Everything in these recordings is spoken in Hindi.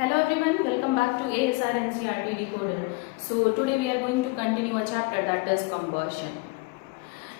Hello everyone, welcome back to ASR NCERT Decoder. So today we are going to continue a chapter that is combustion.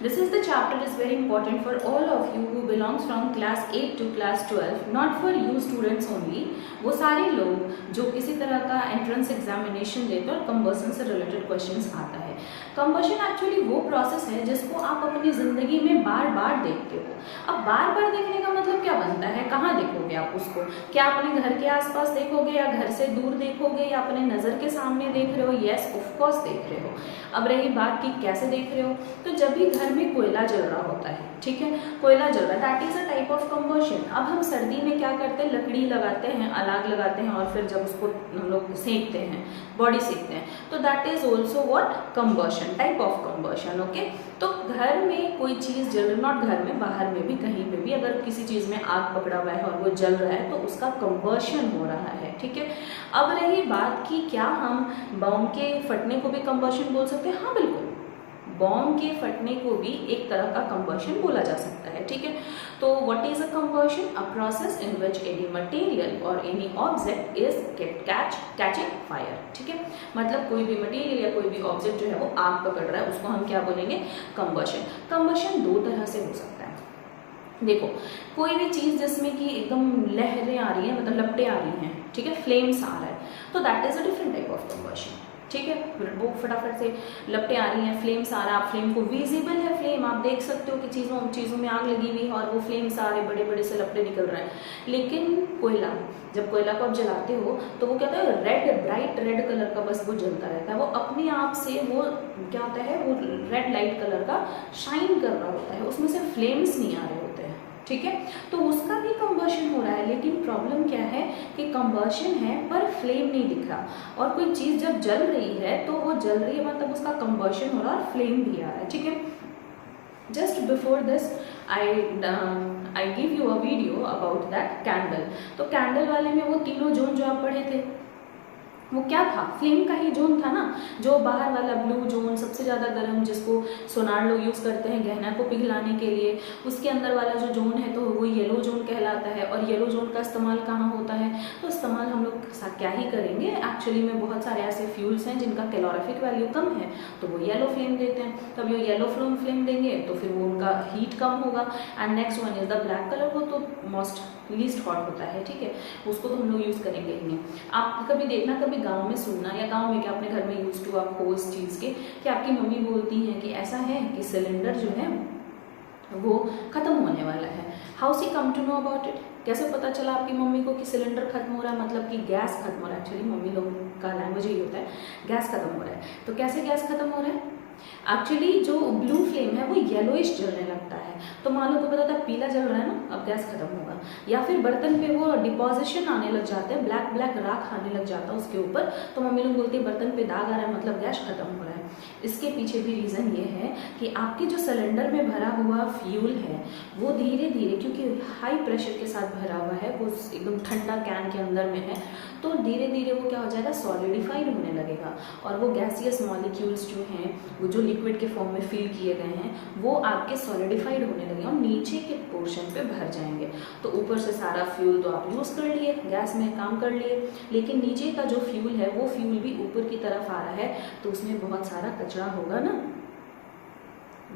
This is the chapter is very important for all of you who belongs from class 8 to class 12, not for you students only. वो सारे लोग जो किसी तरह का एंट्रेंस एग्जामिनेशन देते हैं और कंबशन से रिलेटेड क्वेश्चंस आता है। कंबशन एक्चुअली वो प्रोसेस है जिसको आप अपनी ज़िंदगी में बार बार देखते हो। अब बार बार देखने का मतलब क्या बनता है, कहाँ देखोगे आप उसको? क्या अपने घर के आसपास देखोगे या घर से दूर देखोगे या अपने नज़र के सामने देख रहे हो? यस ऑफ कोर्स देख रहे हो। अब रही बात कि कैसे देख रहे हो, तो जब भी घर में कोयला जल रहा होता है, ठीक है, कोयला जल रहा है, that is a type of combustion. अब हम सर्दी में क्या करते हैं, लकड़ी लगाते हैं, आग लगाते हैं और फिर जब उसको हम लोग सेकते हैं, बॉडी सेकते हैं, तो that is also what, combustion, type of combustion. Okay, तो घर में कोई चीज़ जल, नॉट घर में, बाहर में भी, कहीं पे भी अगर किसी चीज़ में आग पकड़ा हुआ है और वो जल रहा है तो उसका कंबशन हो रहा है, ठीक है। अब रही बात कि क्या हम बॉम्ब के फटने को भी कंबशन बोल सकते हैं? हाँ बिल्कुल, बॉम्ब के फटने को भी एक तरह का कंबशन बोला जा सकता है, ठीक है। तो what is a combustion? A process in which any material और any object is catching fire, ठीक है। मतलब कोई भी मटेरियल या कोई भी ऑब्जेक्ट जो है वो आग पकड़ रहा है, उसको हम क्या बोलेंगे? कंबशन। कंबशन दो तरह से हो सकता है। देखो, कोई भी चीज़ जिसमें कि एकदम लहरें आ रही हैं, मतलब लपटें आ रही हैं, ठीक है, फ्लेम्स आ रहा है, तो that is a different type of combustion, ठीक है। वो फटाफट से लपटें आ रही हैं, फ्लेम्स आ रहा है, आप फ्लेम को विजिबल है, फ्लेम आप देख सकते हो कि चीज़ों में आग लगी हुई है और वो फ्लेम्स आ रहे, बड़े बड़े से लपटे निकल रहे हैं। लेकिन कोयला, जब कोयला को आप जलाते हो तो वो क्या होता है, रेड, ब्राइट रेड कलर का बस वो जलता रहता है, वो अपने आप से वो क्या होता है, वो रेड लाइट कलर का शाइन कर रहा होता है, उसमें से फ्लेम्स नहीं आ रहे होते हैं, ठीक है। तो उसका भी कंबशन हो रहा है, लेकिन प्रॉब्लम क्या है कि कंबशन है पर फ्लेम नहीं दिख रहा। और कोई चीज़ जब जल रही है तो वो जल रही है, मतलब उसका कंबशन हो रहा है और फ्लेम भी आ रहा है, ठीक है। Just before this I give you a video about that candle. तो कैंडल वाले में वो तीनों जोन जो आप पढ़े थे, वो क्या था? फ्लेम का ही जोन था ना। जो बाहर वाला ब्लू जोन सबसे ज़्यादा गर्म, जिसको सोनार लोग यूज़ करते हैं गहना को पिघलाने के लिए, उसके अंदर वाला जो जोन है तो वो येलो जोन कहलाता है। और येलो जोन का इस्तेमाल कहाँ होता है? तो इस्तेमाल हम लोग क्या ही करेंगे, एक्चुअली में बहुत सारे ऐसे फ्यूल्स हैं जिनका कैलोरीफिक वैल्यू कम है, तो वो येलो फ्लेम देते हैं। तब ये येलो फ्लेम देंगे तो फिर वो उनका हीट कम होगा। And next one is the black colour, वो तो मोस्ट लीस्ट हॉट होता है, ठीक है, उसको तो हम लोग यूज़ करेंगे ही नहीं। आप कभी देखना, कभी गांव में सुनना, या गांव में क्या अपने घर में यूज टू आप हो इस चीज़ के, कि आपकी मम्मी बोलती हैं कि ऐसा है कि सिलेंडर जो है वो ख़त्म होने वाला है। How see come to know about it? कैसे पता चला आपकी मम्मी को कि सिलेंडर खत्म हो रहा है, मतलब कि गैस खत्म हो रहा है? एक्चुअली मम्मी लोग का लैंग्वेज यही होता है, गैस खत्म हो रहा है। तो कैसे गैस खत्म हो रहा है? एक्चुअली जो ब्लू फ्लेम है वो येलोइश जलने लगता है, तो मान लो तो पता था पीला जल रहा है ना, अब गैस खत्म होगा। या फिर बर्तन पे वो डिपोजिशन आने लग जाते हैं, ब्लैक ब्लैक राख आने लग जाता है उसके ऊपर, तो मम्मी लोग बोलती है बर्तन पे दाग आ रहा है, मतलब गैस खत्म हो रहा है। इसके पीछे भी रीज़न ये है कि आपके जो सिलेंडर में भरा हुआ फ्यूल है वो धीरे धीरे, क्योंकि हाई प्रेशर के साथ भरा हुआ है, वो एकदम ठंडा कैन के अंदर में है, तो धीरे धीरे वो क्या हो जाएगा, सॉलिडिफाइड होने लगेगा। और वो गैसियस मॉलिक्यूल्स जो हैं, वो जो लिक्विड के फॉर्म में फिल किए गए हैं, वो आपके सॉलिडिफाइड होने लगे और नीचे के पोर्शन पे भर जाएंगे। तो ऊपर से सारा फ्यूल तो आप यूज़ कर लिए, गैस में काम कर लिए, लेकिन नीचे का जो फ्यूल है वो फ्यूल भी ऊपर की तरफ आ रहा है, तो उसमें बहुत सारा कचरा होगा ना।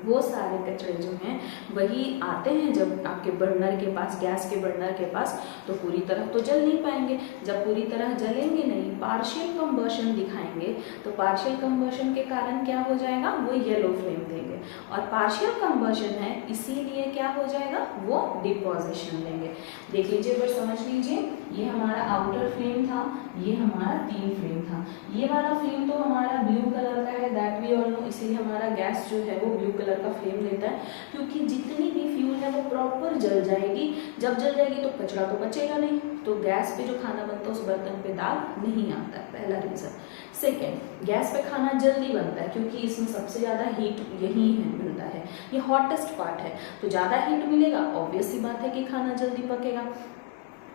वो सारे कचरे जो हैं वही आते हैं जब आपके बर्नर के पास, गैस के बर्नर के पास, तो पूरी तरह तो जल नहीं पाएंगे। जब पूरी तरह जलेंगे नहीं, पार्शियल कंबशन दिखाएंगे, तो पार्शियल कंबशन के कारण क्या हो जाएगा, वो येलो फ्लेम देंगे। और पार्शियल कंबशन है इसीलिए क्या हो जाएगा, वो डिपोजिशन देंगे। देख लीजिए, पर समझ लीजिए, ये हमारा आउटर फ्लेम था, ये हमारा तीन फ्लेम था। ये वाला फ्लेम तो हमारा ब्लू कलर का है, दैट वी ऑल नो, इसीलिए हमारा गैस जो है वो ब्लू कलर का फ्लेम लेता है, क्योंकि जितनी भी फ्यूल है वो प्रॉपर जल जाएगी। जब जल जाएगी तो कचरा तो बचेगा नहीं, तो गैस पे जो खाना बनता है उस बर्तन पे दाग नहीं आता है, पहला रीज़न। सेकेंड, गैस पे खाना जल्दी बनता है क्योंकि इसमें सबसे ज़्यादा हीट यही है, मिलता है, ये हॉटेस्ट पार्ट है, तो ज़्यादा हीट मिलेगा, ऑब्वियस सी बात है कि खाना जल्दी पकेगा।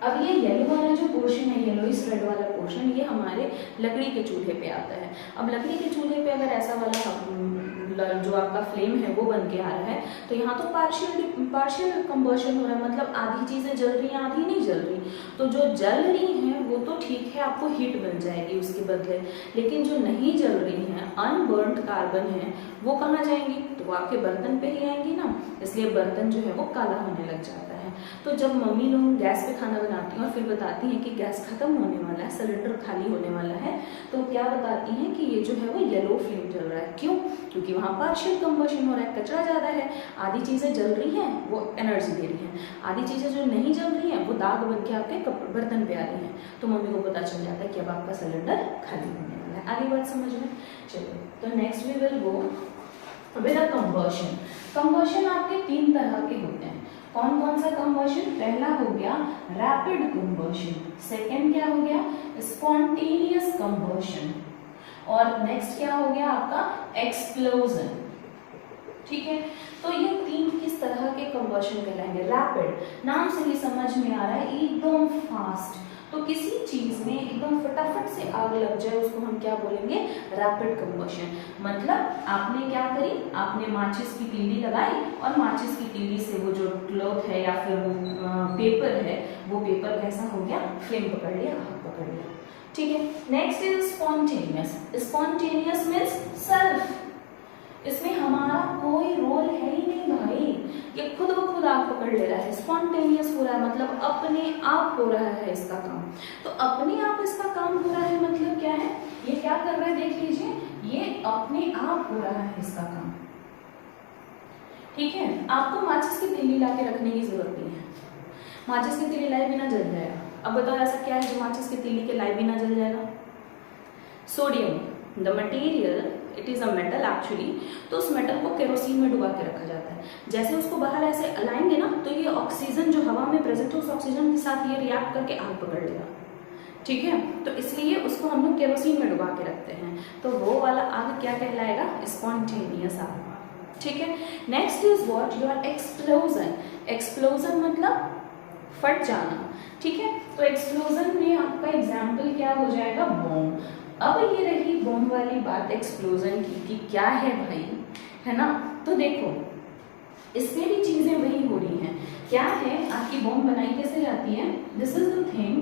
अब ये येलो वाला जो पोर्शन है, येलोइश रेड वाला पोर्शन, ये हमारे लकड़ी के चूल्हे पे आता है। अब लकड़ी के चूल्हे पे अगर ऐसा वाला जो आपका फ्लेम है वो बन के आ रहा है, तो यहाँ तो पार्शियल कंबशन हो रहा है, मतलब आधी चीज़ें जल रही हैं आधी नहीं जल रही। तो जो जल रही हैं वो तो ठीक है, आपको हीट मिल जाएगी उसके बदले, लेकिन जो नहीं जल रही हैं, अनबर्न्ड कार्बन है, वो कहाँ जाएंगी? तो वो आपके बर्तन पे ही आएंगी ना, इसलिए बर्तन जो है वो काला होने लग जाता है। तो जब मम्मी लोग गैस पे खाना बनाती हैं और फिर बताती हैं कि गैस खत्म होने वाला है, सिलेंडर खाली होने वाला है, तो क्या बताती हैं कि ये जो है वो येलो फ्लेम जल रहा है। क्यों? क्योंकि वहाँ पार्शियल कंबशन हो रहा है, कचरा ज़्यादा है। आधी चीज़ें जल रही हैं वो एनर्जी दे रही हैं, आधी चीज़ें जो नहीं जल रही हैं वो दाग बन के आपके बर्तन पे आ रही हैं। तो मम्मी को पता चल जाता है कि अब आपका सिलेंडर खाली होने वाला है। आगे बात समझ में? चलिए, तो next we will go with a combustion. Combustion आपके 3 तरह के होते हैं। कौन कौन सा कंबशन? पहला हो गया रैपिड कंबशन, सेकंड क्या हो गया? स्पॉन्टेनियस कंबशन, और नेक्स्ट क्या हो गया आपका? एक्सप्लोजन। ठीक है, तो ये 3 किस तरह के कंबशन कहलाएंगे? रैपिड, नाम से ही समझ में आ रहा है एकदम फास्ट, तो किसी चीज में एकदम फटाफट से आग लग जाए उसको हम क्या बोलेंगे? Rapid combustion. मतलब आपने क्या करी, आपने माचिस की तीली लगाई और माचिस की तीली से वो जो क्लॉथ है या फिर वो पेपर है, वो पेपर कैसा हो गया? फ्लेम पकड़ लिया, आग पकड़ लिया। ठीक है, next is spontaneous. Spontaneous means self, इसमें हमारा कोई रोल है ही नहीं भाई, ये खुद ब खुद आग पकड़ ले रहा है, स्पॉन्टेनियस हो रहा है, मतलब अपने आप हो रहा है इसका काम। तो अपने आप इसका काम हो रहा है मतलब क्या है? ये क्या कर रहा है देख लीजिए, ये अपने आप हो रहा है इसका काम। ठीक है, आपको माचिस की तीली ला के रखने की जरूरत नहीं है, माचिस की तीली लाए बिना जल जाएगा। अब बताओ ऐसा क्या है जो माचिस की तीली के लाए बिना जल जाएगा? Sodium, the material, it is a metal actually. तो उस मेटल को केरोसिन में डुबा के रखा जाता है, जैसे उसको बाहर ऐसे अलाएंगे ना, तो ये ऑक्सीजन जो हवा में प्रेजेंट है उस ऑक्सीजन के साथ ये रिएक्ट करके आग पकड़ लेगा। ठीक है, तो इसलिए उसको हम लोग केरोसिन में डुबा के रखते हैं, तो वो वाला आग क्या कहलाएगा? स्पॉन्टेनियस आग। ठीक है, next is what? Your explosion. Explosion मतलब फट जाना। ठीक है, तो एक्सप्लोजन में आपका एग्जाम्पल क्या हो जाएगा? बॉम्ब। अब ये रही बॉम्ब वाली बात एक्सप्लोजन की कि क्या है भाई, है ना? तो देखो इसमें भी चीजें वही हो रही हैं। क्या है, आपकी बॉम्ब बनाई कैसे जाती है? This is the thing,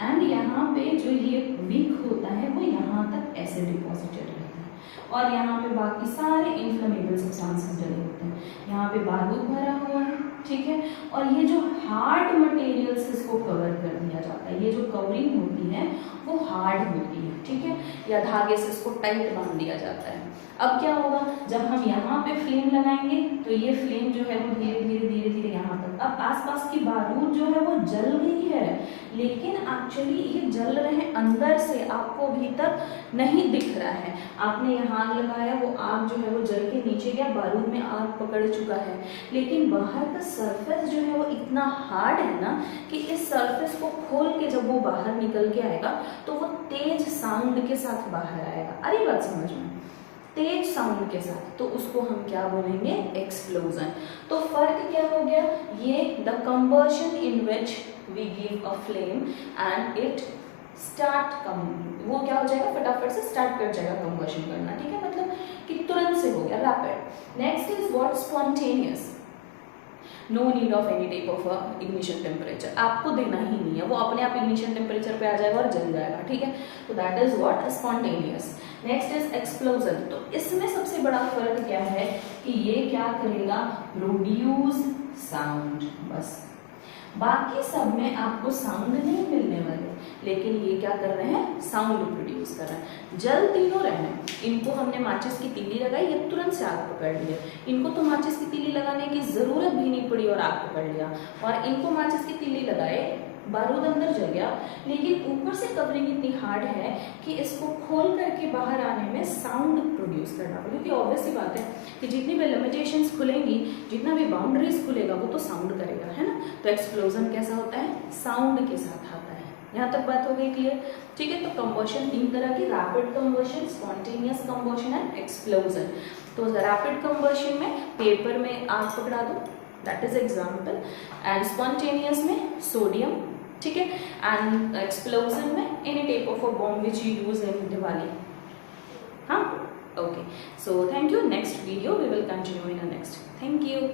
and यहाँ पे जो ये विक होता है वो यहाँ तक ऐसे डिपॉजिटेड रहता है, और यहाँ पे बाकी सारे इन्फ्लेमेबल सब्सटेंसेस डले होते हैं। यहाँ पे बारूद भरा हुआ है, ठीक है, और ये जो हार्ड मटेरियल से इसको कवर कर दिया जाता है, ये जो कवरिंग होती है वो हार्ड होती है, ठीक है, या धागे से इसको टाइट बांध दिया जाता है। अब क्या होगा, जब हम यहाँ पे फ्लेम लगाएंगे तो ये फ्लेम जो है वो धीरे धीरे धीरे धीरे यहाँ तक, अब आसपास की बारूद जो है वो जल गई है, लेकिन एक्चुअली ये जल रहे हैं अंदर से, आपको भीतर नहीं दिख रहा है। आपने यहाँ आग लगाया, वो आग जो है वो जल के नीचे गया, बारूद में आग पकड़ चुका है, लेकिन बाहर का सरफेस जो है वो इतना हार्ड है ना कि इस सरफेस को खोल के जब वो बाहर निकल के आएगा तो वो तेज साउंड के साथ बाहर आएगा। अरे बात समझ में, तेज साउंड के साथ, तो उसको हम क्या बोलेंगे? एक्सप्लोजन। तो फर्क क्या हो गया? ये the combustion in which we give a flame and it start come, वो क्या हो जाएगा? फटाफट से स्टार्ट कर जाएगा कंबशन करना, ठीक है, मतलब कि तुरंत से हो गया, rapid. Next is what? Spontaneous. No need of any type of ignition temperature, आपको देना ही नहीं है, वो अपने आप इग्निशन टेम्परेचर पे आ जाएगा और जल जाएगा, ठीक है, तो that is what? Spontaneous. Next is explosion. तो इसमें सबसे बड़ा फर्क क्या है कि ये क्या करेगा? प्रोड्यूस साउंड, बस। बाकी सब में आपको साउंड नहीं मिलने वाले, लेकिन ये क्या कर रहे हैं? साउंड प्रोड्यूस कर रहे हैं। जल तीनों रहे हैं, इनको हमने माचिस की तीली लगाई, ये तुरंत से आग पकड़ लिया। इनको तो माचिस की तीली लगाने की जरूरत भी नहीं पड़ी और आग पकड़ लिया, और इनको माचिस की तीली लगाए, बारूद अंदर जल गया, लेकिन ऊपर से कवरिंग इतनी हार्ड है कि इसको खोल करके बाहर आने में साउंड प्रोड्यूस करना पड़ेगा, क्योंकि ऑब्वियस सी बात है कि जितनी भी लिमिटेशंस खुलेंगी, जितना भी बाउंड्रीज खुलेगा, वो तो साउंड करेगा, है ना। तो एक्सप्लोजन कैसा होता है? साउंड के साथ आता है। यहाँ तक बात हो गई क्लियर? ठीक है, तो कंबशन 3 तरह की, rapid combustion, spontaneous combustion and explosion. तो रैपिड कंबशन में पेपर में आग पकड़ा दो, that is example, and spontaneous में सोडियम, ठीक है, एंड एक्सप्लोजन में any type of a bomb which you use in Diwali. हाँ, Okay, so thank you. Next video we will continue in the next. Thank you.